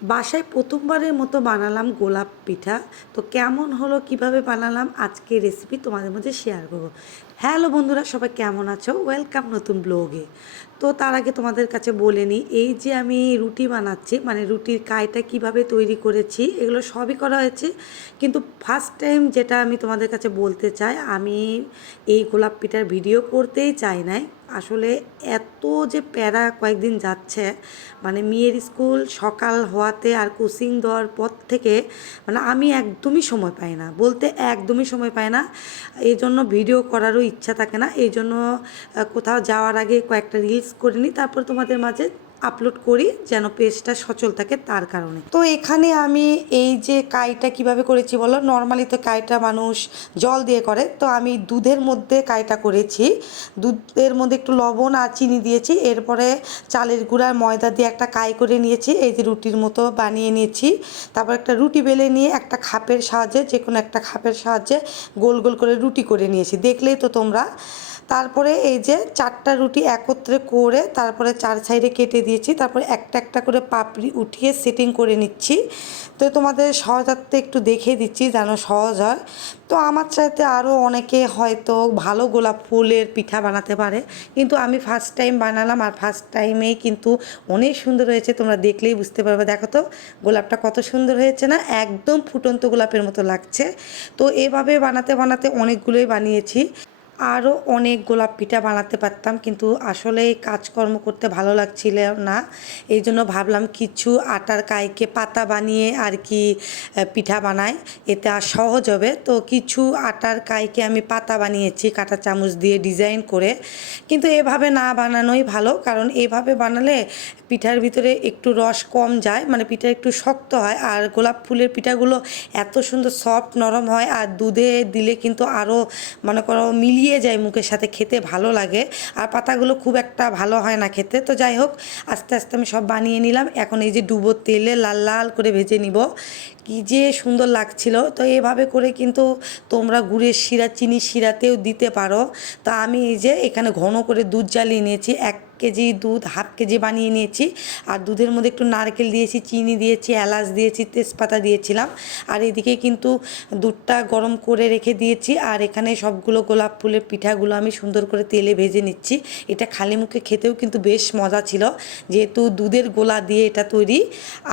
বাসায় প্রথমবারের মতো বানালাম গোলাপ পিঠা। তো কেমন হলো, কিভাবে বানালাম, আজকে রেসিপি তোমাদের মধ্যে শেয়ার করবো। হ্যালো বন্ধুরা, সবাই কেমন আছো? ওয়েলকাম নতুন ব্লগে। তো তার আগে তোমাদের কাছে বলে নিই, এই যে আমি রুটি বানাচ্ছি, মানে রুটির কাইটা কিভাবে তৈরি করেছি, এগুলো সবই করা হয়েছে। কিন্তু ফার্স্ট টাইম যেটা আমি তোমাদের কাছে বলতে চাই, আমি এই গোলাপ পিঠার ভিডিও করতেই চাই নাই। আসলে এত যে প্যারা কয়েকদিন যাচ্ছে, মানে মেয়ের স্কুল সকাল হওয়াতে আর কোচিং দেওয়ার পর থেকে মানে আমি একদমই সময় পাই না, বলতে একদমই সময় পাই না। এই জন্য ভিডিও করারও ইচ্ছা থাকে না। এই জন্য কোথাও যাওয়ার আগে কয়েকটা রিলস করে নিই, তারপর তোমাদের মাঝে আপলোড করি, যেন পেজটা সচল থাকে তার কারণে। তো এখানে আমি এই যে কাইটা কিভাবে করেছি বলো, নর্মালি তো কাইটা মানুষ জল দিয়ে করে, তো আমি দুধের মধ্যে কাইটা করেছি। দুধের মধ্যে একটু লবণ আর চিনি দিয়েছি, এরপরে চালের গুঁড়ার ময়দা দিয়ে একটা কাই করে নিয়েছি, এই যে রুটির মতো বানিয়ে নিয়েছি। তারপর একটা রুটি বেলে নিয়ে একটা খাপের সাহায্যে, যে কোনো একটা খাপের সাহায্যে গোল গোল করে রুটি করে নিয়েছি, দেখলেই তো তোমরা। তারপরে এই যে চারটা রুটি একত্রে করে তারপরে চার সাইডে কেটে দিয়েছি, তারপরে একটা একটা করে পাপড়ি উঠিয়ে সেটিং করে নিচ্ছি। তো তোমাদের সহজার্থে একটু দেখিয়ে দিচ্ছি যেন সহজ হয়। তো আমার চাইতে আরও অনেকে হয়তো ভালো গোলাপ ফুলের পিঠা বানাতে পারে, কিন্তু আমি ফার্স্ট টাইম বানালাম, আর ফার্স্ট টাইমেই কিন্তু অনেক সুন্দর হয়েছে। তোমরা দেখলেই বুঝতে পারবে, দেখো তো গোলাপটা কত সুন্দর হয়েছে না, একদম ফুটন্ত গোলাপের মতো লাগছে। তো এভাবে বানাতে বানাতে অনেকগুলোই বানিয়েছি। আরও অনেক গোলাপ পিঠা বানাতে পারতাম, কিন্তু আসলে কাজকর্ম করতে ভালো লাগছিল না। এই জন্য ভাবলাম কিছু আটার কাইকে পাতা বানিয়ে আর কি পিঠা বানাই, এতে আর সহজ হবে। তো কিছু আটার কাইকে আমি পাতা বানিয়েছি কাঁটা চামচ দিয়ে ডিজাইন করে। কিন্তু এভাবে না বানানোই ভালো, কারণ এভাবে বানালে পিঠার ভিতরে একটু রস কম যায়, মানে পিঠা একটু শক্ত হয়। আর গোলাপ ফুলের পিঠাগুলো এত সুন্দর সফট নরম হয়, আর দুধে দিলে কিন্তু আরও মনে করো মিলিয়ে যায় মুখের সাথে, খেতে ভালো লাগে। আর পাতাগুলো খুব একটা ভালো হয় না খেতে। তো যাই হোক, আস্তে আস্তে আমি সব বানিয়ে নিলাম। এখন এই যে ডুবো তেলে লাল লাল করে ভেজে নিব, কী যে সুন্দর লাগছিল। তো এভাবে করে কিন্তু তোমরা গুড়ের শিরা, চিনির শিরাতেও দিতে পারো। তো আমি এই যে এখানে ঘন করে দুধ জ্বালিয়ে নিয়েছি, 1 কেজি দুধ হাফ কেজি বানিয়ে নিয়েছি। আর দুধের মধ্যে একটু নারকেল দিয়েছি, চিনি দিয়েছি, এলাচ দিয়েছি, তেজপাতা দিয়েছিলাম। আর এদিকে কিন্তু দুধটা গরম করে রেখে দিয়েছি, আর এখানে সবগুলো গোলাপ ফুলের পিঠাগুলো আমি সুন্দর করে তেলে ভেজে নিচ্ছি। এটা খালি মুখে খেতেও কিন্তু বেশ মজা ছিল, যেহেতু দুধের গোলা দিয়ে এটা তৈরি।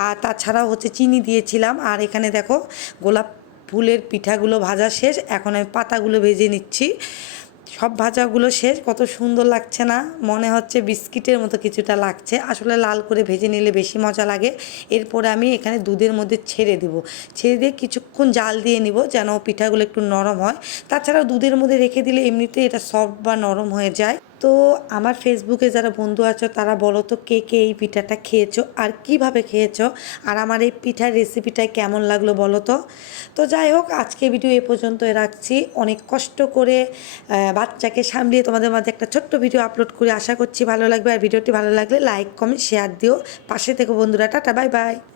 আর তাছাড়াও হচ্ছে চিনি দিয়েছিলাম। আর এখানে দেখো গোলাপ ফুলের পিঠাগুলো ভাজা শেষ, এখন আমি পাতাগুলো ভেজে নিচ্ছি। সব ভাজাগুলো শেষ, কত সুন্দর লাগছে না, মনে হচ্ছে বিস্কিটের মতো কিছুটা লাগছে। আসলে লাল করে ভেজে নিলে বেশি মজা লাগে। এরপরে আমি এখানে দুধের মধ্যে ছেড়ে দেবো, ছেড়ে দিয়ে কিছুক্ষণ জাল দিয়ে নিব যেন পিঠাগুলো একটু নরম হয়। তাছাড়াও দুধের মধ্যে রেখে দিলে এমনিতে এটা সফট বা নরম হয়ে যায়। তো আমার ফেসবুকে যারা বন্ধু আছো তারা বলো তো কে কে এই পিঠাটা খেয়েছো আর কিভাবে খেয়েছো, আর আমার এই পিঠার রেসিপিটা কেমন লাগলো বলো তো। তো যাই হোক, আজকে ভিডিও এ পর্যন্ত রাখছি। অনেক কষ্ট করে বাচ্চাকে সামলিয়ে তোমাদের মাঝে একটা ছোট্ট ভিডিও আপলোড করে, আশা করছি ভালো লাগবে। আর ভিডিওটি ভালো লাগলে লাইক কমেন্ট শেয়ার দিও, পাশে থেকে বন্ধুরা। Tata, bye bye.